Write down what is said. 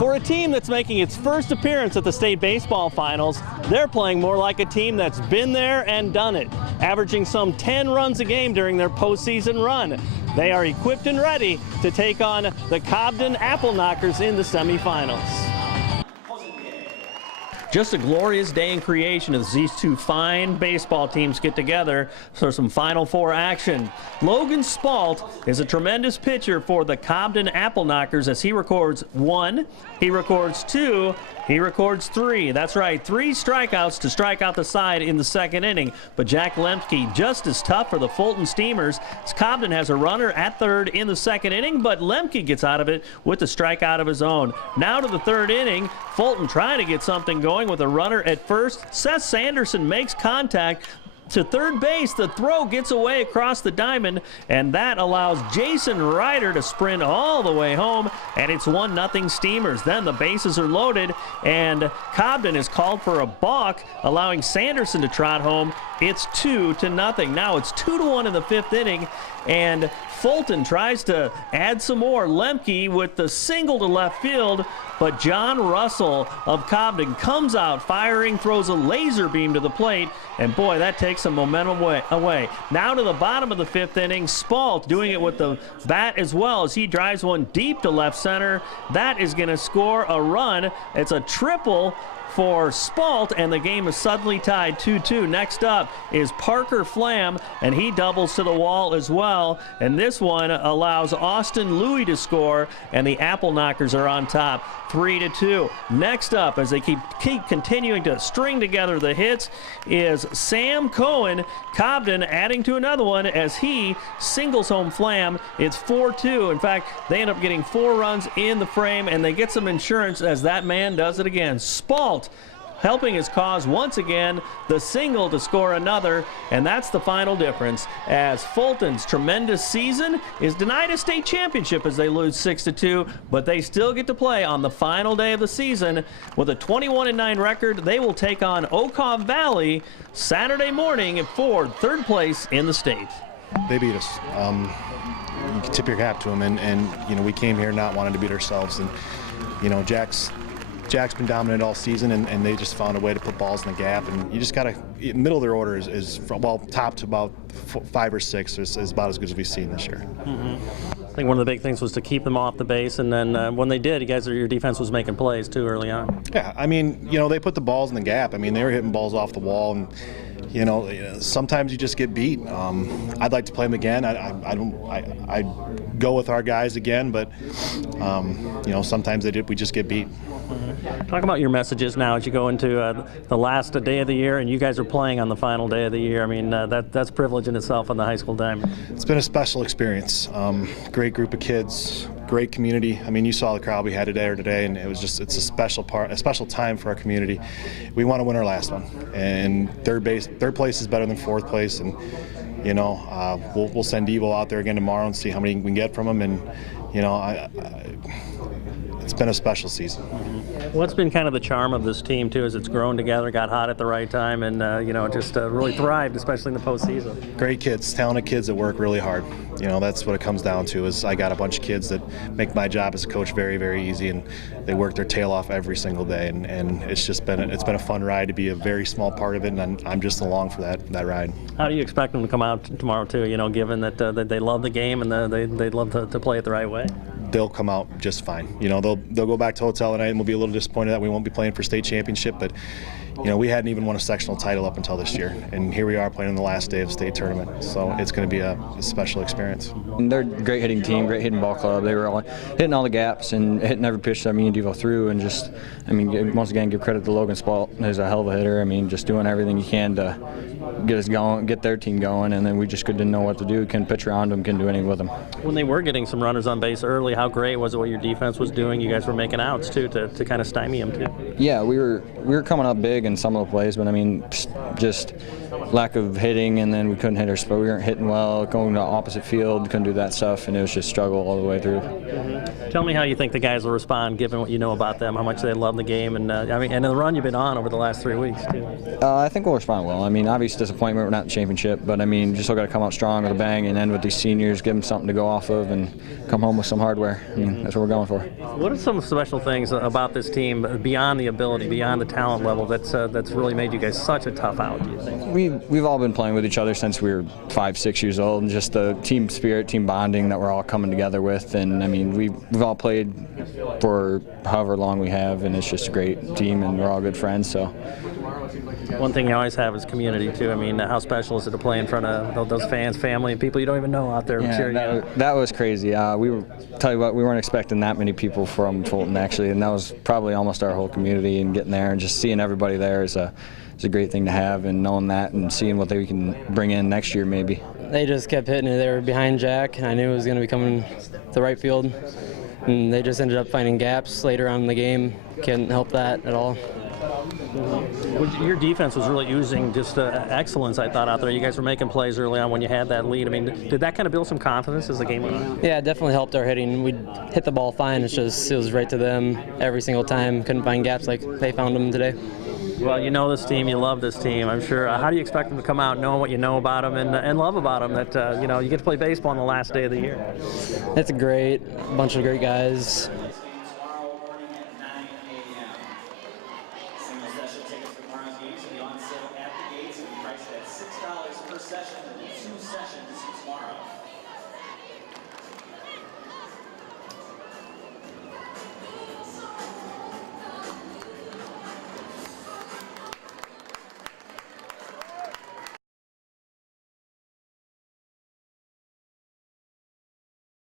For a team that's making its first appearance at the state baseball finals, they're playing more like a team that's been there and done it, averaging some 10 runs a game during their postseason run. They are equipped and ready to take on the Cobden Apple Knockers in the semifinals. Just a glorious day in creation as these two fine baseball teams get together for some Final Four action. Logan Spalt is a tremendous pitcher for the Cobden Apple Knockers as he records 1, he records 2, he records 3. That's right, 3 strikeouts to strike out the side in the second inning. But Jack Lemke just as tough for the Fulton Steamers. Cobden has a runner at third in the second inning, but Lemke gets out of it with a strikeout of his own. Now to the third inning, Fulton trying to get something going with a runner at first. Seth Sanderson makes contact to third base. The throw gets away across the diamond, and that allows Jason Ryder to sprint all the way home, and it's 1-0 Steamers. Then the bases are loaded, and Cobden is called for a balk, allowing Sanderson to trot home. It's 2-0. Now it's 2-1 in the fifth inning, and Fulton tries to add some more. Lemke with the single to left field, but John Russell of Cobden comes out firing, throws a laser beam to the plate, and boy, that takes some momentum away. Now to the bottom of the fifth inning, Spalt doing it with the bat as well as he drives one deep to left center. That is going to score a run. It's a triple for Spalt, and the game is suddenly tied 2-2. Next up is Parker Flam, and he doubles to the wall as well. And this one allows Austin Louis to score, and the Apple Knockers are on top 3-2. Next up, as they keep continuing to string together the hits, is Sam Cohen. Cobden adding to another one as he singles home Flam. It's 4-2. In fact, they end up getting 4 runs in the frame, and they get some insurance as that man does it again. Spalt helping his cause once again, the single to score another, and that's the final difference as Fulton's tremendous season is denied a state championship as they lose 6-2, but they still get to play on the final day of the season. With a 21-9 record, they will take on Okaw Valley Saturday morning for third place in the state. They beat us. You can tip your cap to them, and you know, we came here not wanting to beat ourselves, and you know, Jack's been dominant all season, and they just found a way to put balls in the gap, and you just got to, middle of their order is from, well, top to about 5 or 6 is about as good as we've seen this year. I think one of the big things was to keep them off the base, and then when they did, your defense was making plays too early on. Yeah, I mean, you know, they put the balls in the gap. I mean, they were hitting balls off the wall, and you know, sometimes you just get beat. I'd like to play them again. I go with our guys again, but you know, sometimes we just get beat. Talk about your messages now as you go into the last day of the year, and you guys are playing on the final day of the year. I mean, that's privilege in itself on the high school diamond. It's been a special experience. Great group of kids, great community. I mean, you saw the crowd we had today, and it's a special time for our community. We want to win our last one, and third place is better than 4th place, and you know, we'll send Evo out there again tomorrow and see how many we can get from them, and you know, it's been a special season. What's been kind of the charm of this team too, is it's grown together, got hot at the right time, and you know, just really thrived, especially in the postseason. Great kids, talented kids that work really hard. You know, that's what it comes down to. Is I got a bunch of kids that make my job as a coach very, very easy, and they work their tail off every single day, and it's just been a fun ride to be a very small part of it, and I'm just along for that ride. How do you expect them to come out tomorrow too? You know, given that they love the game and they love to play it the right way. They'll come out just fine. You know, they'll go back to hotel tonight, and we'll be a little disappointed that we won't be playing for state championship, but you know, we hadn't even won a sectional title up until this year, and here we are playing in the last day of the state tournament, so it's going to be a special experience. And they're a great hitting team, great hitting ball club. They were all hitting all the gaps and hitting every pitch that me and Devo threw, and just, I mean, once again, give credit to Logan Spalt. He's a hell of a hitter. I mean, just doing everything he can to get us going, get their team going, and then we just didn't know what to do. Couldn't pitch around them, couldn't do anything with them. When they were getting some runners on base early, how great was it what your defense was doing? You guys were making outs too to kind of stymie them too. Yeah, we were coming up big in some of the plays, but I mean, just lack of hitting, and then we couldn't hit our spot. We weren't hitting well, going to opposite field, couldn't do that stuff, and it was just struggle all the way through. Tell me how you think the guys will respond, given what you know about them, how much they love the game, and and the run you've been on over the last 3 weeks too. I think we'll respond well. I mean, obvious disappointment, we're not in the championship, but I mean, just still got to come out strong with a bang and end with these seniors, give them something to go off of, and come home with some hardware. I mean, that's what we're going for. What are some special things about this team beyond the ability, beyond the talent level, that's really made you guys such a tough out, do you think? We've all been playing with each other since we were 5, 6 years old, and just the team spirit, team bonding that we're all coming together with. And I mean, we've all played for however long we have, and it's just a great team, and we're all good friends. So. One thing you always have is community too. I mean, how special is it to play in front of those fans, family, and people you don't even know out there cheering you on? That was crazy. Tell you what, we weren't expecting that many people from Fulton actually, and that was probably almost our whole community. And getting there and just seeing everybody there is a great thing to have, and knowing that and seeing what we can bring in next year maybe. They just kept hitting it. They were behind Jack, and I knew it was going to be coming the right field, and they just ended up finding gaps later on in the game. Couldn't help that at all. Your defense was really using just excellence, I thought, out there. You guys were making plays early on when you had that lead. I mean, did that kind of build some confidence as the game went on? Yeah, it definitely helped our hitting. We'd hit the ball fine. It was right to them every single time. Couldn't find gaps like they found them today. Well, you know this team. You love this team, I'm sure. How do you expect them to come out knowing what you know about them and love about them, that you get to play baseball on the last day of the year? It's a bunch of great guys.